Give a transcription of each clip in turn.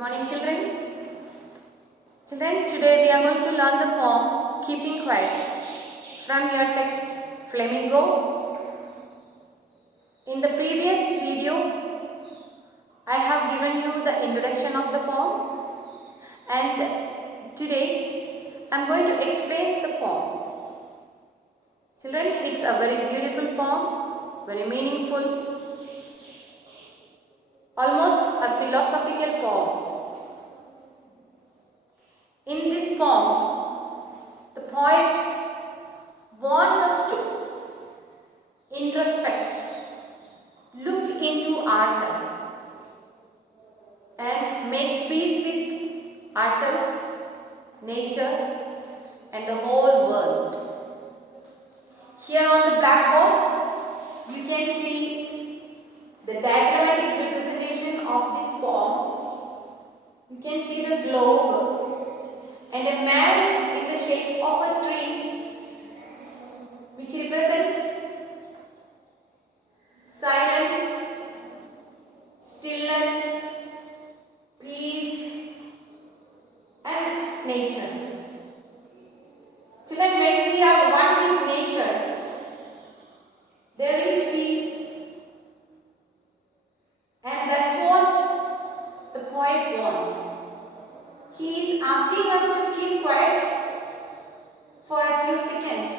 Morning children. Children, today we are going to learn the poem Keeping Quiet from your text Flamingo. In the previous video, I have given you the introduction of the poem, and today I am going to explain the poem. Children, it's a very beautiful poem, very meaningful, almost a philosophical poem. In this poem, the poet wants us to introspect, look into ourselves and make peace with ourselves, nature and the whole world. Here on the blackboard, you can see the diagrammatic representation of this poem. You can see the globe and a man in the shape of a tree, which represents silence, stillness, peace and nature. Children, when we are one with nature, there is peace, and that's what the poet wants. He is asking us to keep quiet for a few seconds,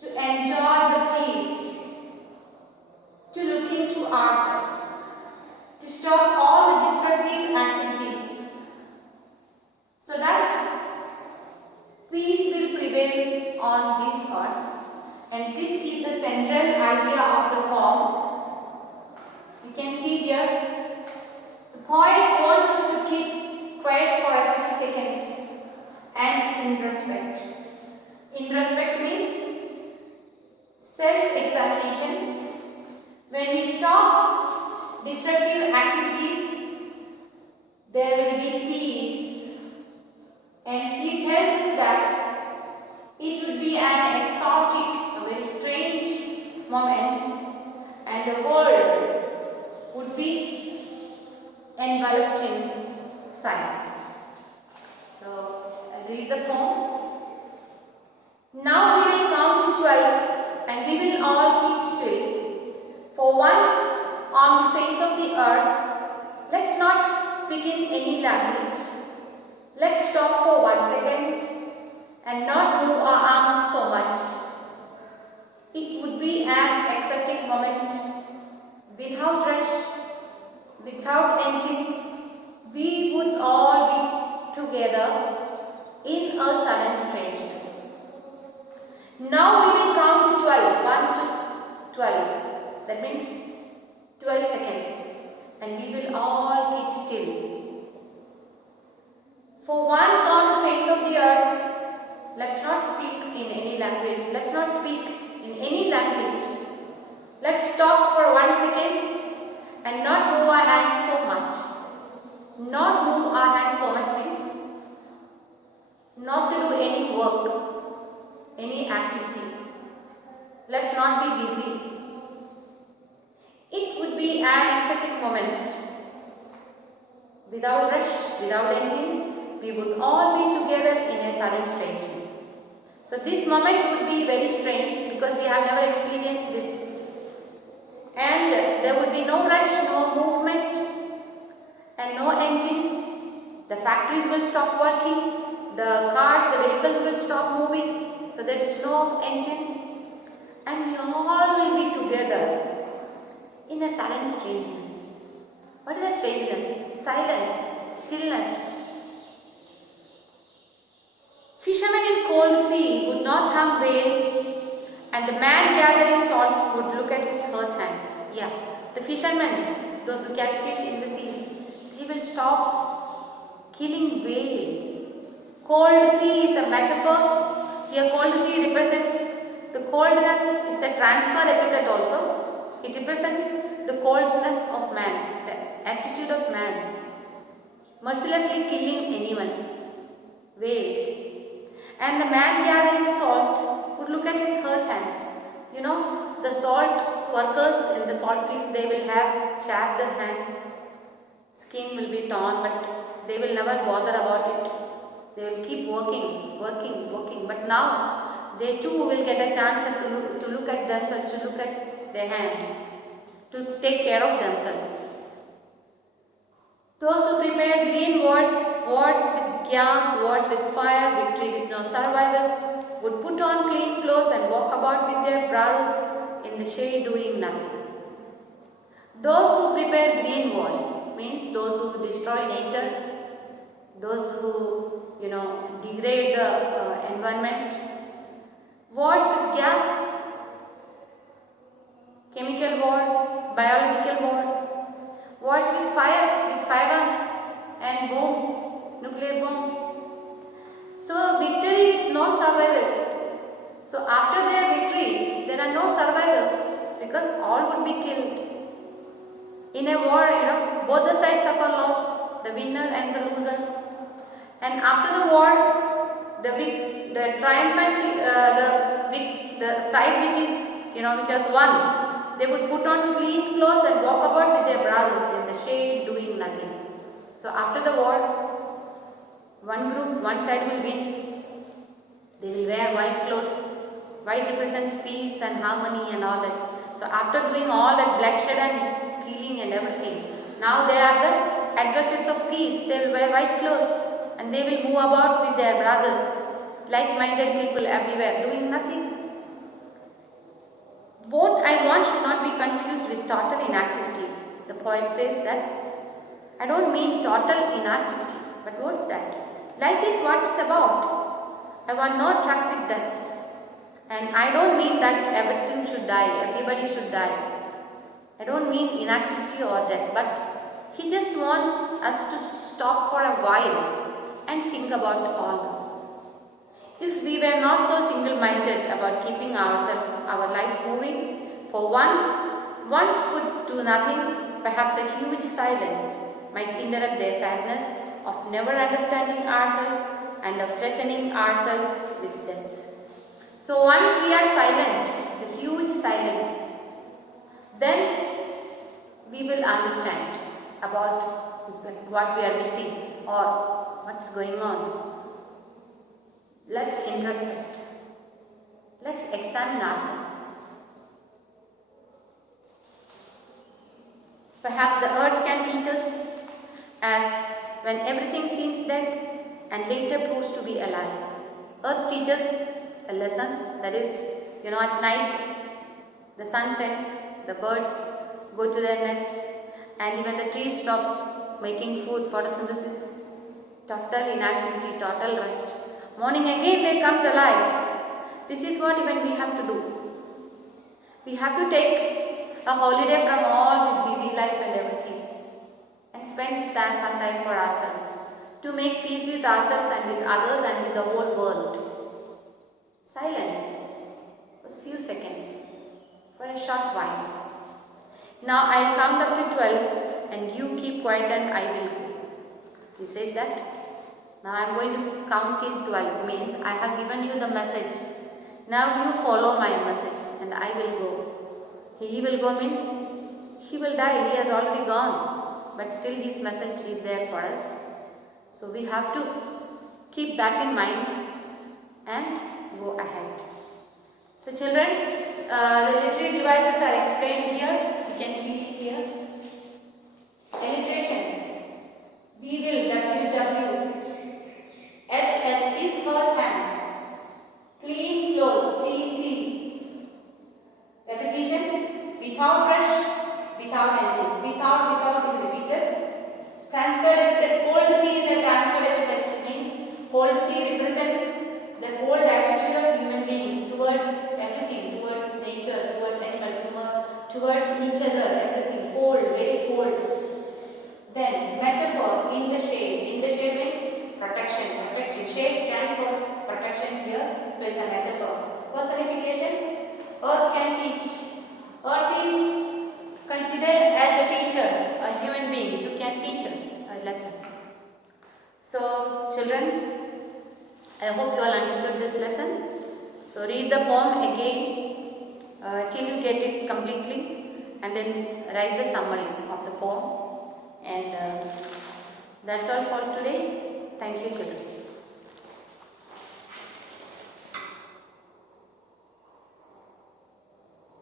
to enjoy the peace, to look into ourselves, to stop all the destructive activities, so that peace will prevail on this earth. And this is the central idea of the poem. You can see here, the poet wants us to keep quiet for a few seconds and introspect. Introspect means self-examination. When we stop destructive activities, there will be peace. And he tells us that it would be an exotic, a very strange moment, and the world would be enveloped in silence. So, I'll read the poem. Now we will count to 12 and we will all keep still. For once on the face of the earth, let's not speak in any language. Let's stop for 1 second and not move our arms so much. It would be an ecstatic moment. Without rush, without engine, we would all be together in a sudden strangeness. Now we will count to 12, 1 to 12. That means 12 seconds. And we will all keep still. For once on the face of the earth, let's not speak in any language. Let's not speak in any language. Let's stop for 1 second and not move our hands so much. Not move our hands so much means not to do any work, any activity. Let's not be busy. It would be an ecstatic moment. Without rush, without engines, we would all be together in a sudden strangeness. So this moment would be very strange because we have never experienced this. And there would be no rush, no movement and no engines. The factories will stop working, the cars, the vehicles will stop moving, so there is no engine. And we all will be together in a sudden strangeness. What is that strangeness? Silence, stillness. Fishermen in cold sea would not have waves, and the man gathering salt would look at his hurt hands. Yeah, the fishermen, those who catch fish in the seas, they will stop killing whales. Cold sea is a metaphor. Here cold sea represents the coldness. It's a transfer epithet also. It represents the coldness of man, the attitude of man, mercilessly killing animals, whales. And the man gathering salt would look at his hurt hands. You know, the salt workers in the salt fields, they will have chapped hands, skin will be torn, but they will never bother about it. They will keep working. But now they too will get a chance to look at themselves, to look at their hands, to take care of themselves. Those who prepare green wars with gyams, wars with fire, victory with no survivals, would put on clean clothes and walk about with their brothers in the shade doing nothing. Those who prepare green wars means those who destroy nature, those who degrade the environment. Wars with gas, chemical war, biological war. Wars with fire, with firearms and bombs, nuclear bombs. So victory with no survivors. So after their victory, there are no survivors because all would be killed. In a war, both the sides suffer loss, the winner and the loser. And after the war, the triumphant, the side which has won, they would put on clean clothes and walk about with their brothers in the shade doing nothing. So after the war, one group, one side will win. They will wear white clothes. White represents peace and harmony and all that. So after doing all that bloodshed and killing and everything, now they are the advocates of peace. They will wear white clothes and they will move about with their brothers, like-minded people everywhere, doing nothing. What I want should not be confused with total inactivity. The poet says that, I don't mean total inactivity, but what's that? Life is what it's about. I want no truck with death. And I don't mean that everything should die, everybody should die. I don't mean inactivity or death, but he just wants us to stop for a while and think about all this. If we were not so single-minded about keeping our lives moving, for once could do nothing, perhaps a huge silence might interrupt their sadness of never understanding ourselves and of threatening ourselves with death. So once we are silent, the huge silence, then we will understand about what we are missing or what's going on. Let's introspect. Let's examine ourselves. Perhaps the earth can teach us as when everything seems dead and later proves to be alive. Earth teaches a lesson, that is, at night the sun sets, the birds go to their nest, and even the trees stop making food, photosynthesis, total inactivity, total rest. Morning again they comes alive. This is what even we have to do. We have to take a holiday from all this busy life and everything and spend some time for ourselves to make peace with ourselves and with others and with the whole world. Silence for a few seconds, for a short while. Now I will count up to 12 and you keep quiet and I will go. He says that. Now I am going to count till 12, means I have given you the message. Now you follow my message and I will go. He will go means he will die, he has already gone. But still his message is there for us. So we have to keep that in mind and go ahead. So children, the literary devices are explained here. You can see it here. Alliteration. We will, WW. His, her hands. Clean clothes, CC. Repetition. Without brush, without engines. Without is repeated. Transferred epithet. Cold sea is a transferred epithet. Means cold sea represents the cold attitude of human beings towards everything, towards nature, towards animals, towards each other, everything. Cold, very cold. Then metaphor, in the shade. In the shade means protection. Shade stands for protection here, so it's a metaphor. Personification, earth can teach. Earth is considered as a teacher, a human being who can teach us a lesson. So children, I hope you all understood this lesson. So read the poem again till you get it completely and then write the summary of the poem And that's all for today. Thank you children.